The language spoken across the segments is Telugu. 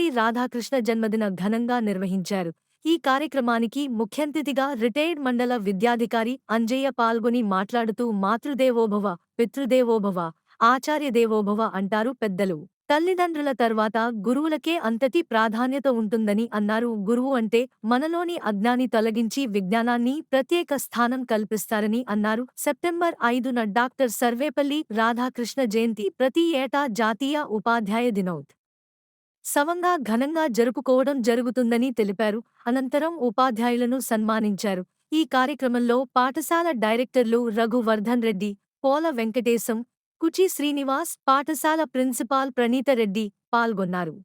సర్వేపల్లి రాధాకృష్ణ జన్మదిన ఘనంగా నిర్వహించారు. ఈ కార్యక్రమానికి ముఖ్యంతిథిగా రిటైర్డ్ మండల విద్యాధికారి అంజయ్య పాల్గొని మాట్లాడుతూ మాతృదేవోభవ, పితృదేవోభవ, ఆచార్యదేవోభవ అంటారు పెద్దలు. తల్లిదండ్రుల తర్వాత గురువులకే అంతటి ప్రాధాన్యత ఉంటుందని అన్నారు. గురువు అంటే మనలోని అజ్ఞాని తొలగించి విజ్ఞానాన్ని ప్రత్యేక స్థానం కల్పిస్తారని అన్నారు. సెప్టెంబర్ 5న డాక్టర్ సర్వేపల్లి రాధాకృష్ణ జయంతి ప్రతి ఏటా జాతీయ ఉపాధ్యాయ దినోత్సవంగా ఘనంగా జరుపుకోవడం జరుగుతుందని తెలిపారు. అనంతరం ఉపాధ్యాయులను సన్మానించారు. ఈ కార్యక్రమంలో పాఠశాల డైరెక్టర్లు రఘువర్ధన్ రెడ్డి, పోల వెంకటేశం, కుచి శ్రీనివాస్, పాఠశాల ప్రిన్సిపాల్ ప్రణీతరెడ్డి పాల్గొన్నారు.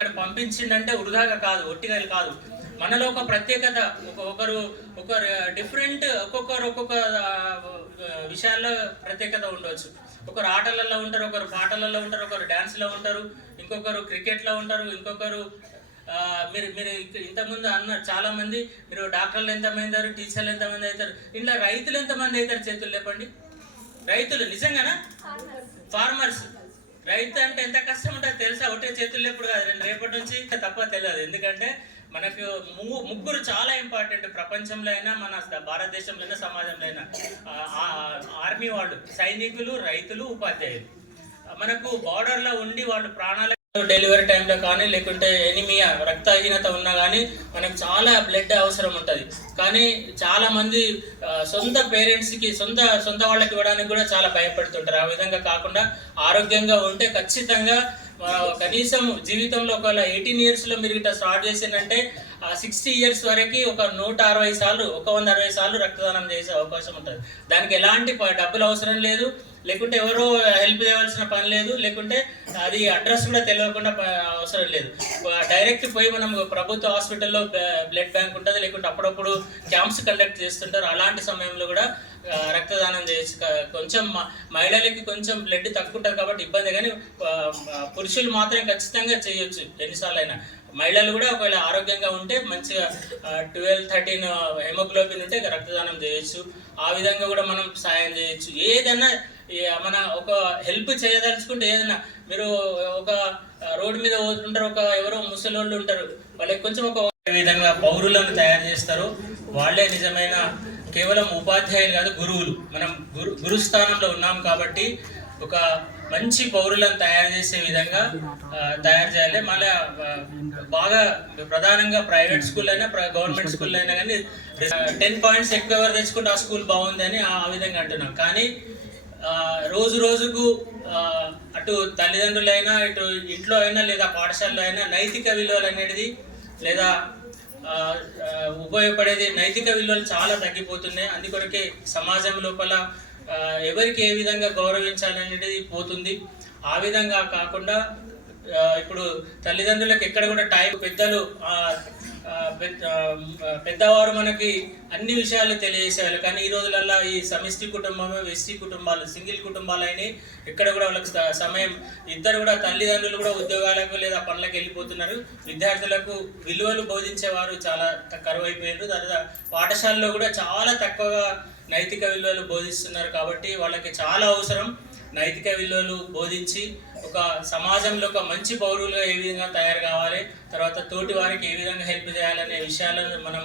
పంపించిందంటే వృధాగా కాదు, ఒట్టిగా కాదు. మనలో ఒక ప్రత్యేకత, ఒకరు డిఫరెంట్, ఒక్కొక్క విషయాల్లో ప్రత్యేకత ఉండవచ్చు. ఒకరు ఆటలలో ఉంటారు, ఒకరు పాటలలో ఉంటారు, ఒకరు డ్యాన్స్లో ఉంటారు, ఇంకొకరు క్రికెట్లో ఉంటారు, ఇంకొకరు మీరు ఇంతకుముందు అన్నారు చాలామంది, మీరు డాక్టర్లు ఎంతమంది అవుతారు, టీచర్లు ఎంతమంది అవుతారు, ఇంట్లో రైతులు ఎంతమంది అవుతారు చేతులు లేపండి. రైతులు నిజంగానా? ఫార్మర్స్. రైతు అంటే ఎంత కష్టం ఉంటుంది తెలుసా? ఒకటే చేతులు ఎప్పుడు కాదు, రేపటి నుంచి తప్ప తెలియదు. ఎందుకంటే మనకు ముగ్గురు చాలా ఇంపార్టెంట్. ప్రపంచంలో అయినా, మన భారతదేశంలో అయినా, సమాజంలో అయినా. ఆర్మీ వాళ్ళు, సైనికులు, రైతులు, ఉపాధ్యాయులు. మనకు బార్డర్లో ఉండి వాళ్ళు ప్రాణాలు డెలివరీ టైంలో కానీ, లేకుంటే ఎనిమియా, రక్తహీనత ఉన్నా కానీ మనకు చాలా బ్లడ్ అవసరం ఉంటుంది. కానీ చాలామంది సొంత పేరెంట్స్కి, సొంత వాళ్ళకి ఇవ్వడానికి కూడా చాలా భయపడుతుంటారు. ఆ విధంగా కాకుండా ఆరోగ్యంగా ఉంటే ఖచ్చితంగా కనీసం జీవితంలో ఒకవేళ 18 ఇయర్స్లో మీరు ఇట్లా స్టార్ట్ చేసిందంటే 60 ఇయర్స్ వరకు ఒక 160 సార్లు 160 సార్లు రక్తదానం చేసే అవకాశం ఉంటుంది. దానికి ఎలాంటి డబ్బులు అవసరం లేదు, లేకుంటే ఎవరో హెల్ప్ చేయవలసిన పని లేదు, లేకుంటే అది అడ్రస్ కూడా తెలియకుండా అవసరం లేదు. డైరెక్ట్ పోయి మనం ప్రభుత్వ హాస్పిటల్లో బ్లడ్ బ్యాంక్ ఉంటుంది, లేకుంటే అప్పుడప్పుడు క్యాంప్స్ కండక్ట్ చేస్తుంటారు. అలాంటి సమయంలో కూడా రక్తదానం చేయొచ్చు. కొంచెం మహిళలకి కొంచెం బ్లడ్ తక్కువ ఉంటుంది కాబట్టి ఇబ్బంది, కానీ పురుషులు మాత్రం ఖచ్చితంగా చేయొచ్చు ఎన్నిసార్లు అయినా. మహిళలు కూడా ఒకవేళ ఆరోగ్యంగా ఉంటే మంచిగా 12-13 హెమోగ్లోబిన్ ఉంటే రక్తదానం చేయొచ్చు. ఆ విధంగా కూడా మనం సాయం చేయొచ్చు. ఏదైనా మన ఒక హెల్ప్ చేయదలుచుకుంటే ఏదైనా మీరు ఒక రోడ్డు మీద పోతుంటారు, ఒక ఎవరో ముసలోళ్ళు ఉంటారు, వాళ్ళకి కొంచెం ఒక విధంగా పౌరులను తయారు చేస్తారు. వాళ్ళే నిజమైన కేవలం ఉపాధ్యాయులు కాదు, గురువులు. మనం గురుస్థానంలో ఉన్నాం కాబట్టి ఒక మంచి పౌరులను తయారు చేసే విధంగా తయారు చేయాలి. మళ్ళీ బాగా ప్రధానంగా ప్రైవేట్ స్కూల్ అయినా గవర్నమెంట్ స్కూల్ అయినా కానీ 10 పాయింట్స్ ఎక్కువ ఎవరు తెచ్చుకుంటే ఆ స్కూల్ బాగుందని ఆ విధంగా అంటున్నాం. కానీ రోజు రోజుకు అటు తల్లిదండ్రులైనా ఇటు ఇంట్లో అయినా లేదా పాఠశాలలో అయినా నైతిక విలువలు అనేది లేదా ఉపయోగపడేది నైతిక విలువలు చాలా తగ్గిపోతున్నాయి. అందుకొరకే సమాజం లోపల ఎవరికి ఏ విధంగా గౌరవించాలనేది పోతుంది. ఆ విధంగా కాకుండా ఇప్పుడు తల్లిదండ్రులకు ఎక్కడ కూడా టైం పెద్దలు పెద్దవారు మనకి అన్ని విషయాలు తెలియజేసేవాళ్ళు. కానీ ఈ రోజులలో ఈ సమిష్టి కుటుంబమే ఎస్సీ కుటుంబాలు, సింగిల్ కుటుంబాలు అయినాయి. ఎక్కడ కూడా వాళ్ళకి సమయం, ఇద్దరు కూడా తల్లిదండ్రులు కూడా ఉద్యోగాలకు లేదా పనులకు వెళ్ళిపోతున్నారు. విద్యార్థులకు విలువలు బోధించేవారు చాలా కరువైపోయారు. తర్వాత పాఠశాలలో కూడా చాలా తక్కువగా నైతిక విలువలు బోధిస్తున్నారు. కాబట్టి వాళ్ళకి చాలా అవసరం నైతిక విలువలు బోధించి ఒక సమాజంలో ఒక మంచి పౌరులుగా ఏ విధంగా తయారు కావాలి, తర్వాత తోటి వారికి ఏ విధంగా హెల్ప్ చేయాలనే విషయాలను మనం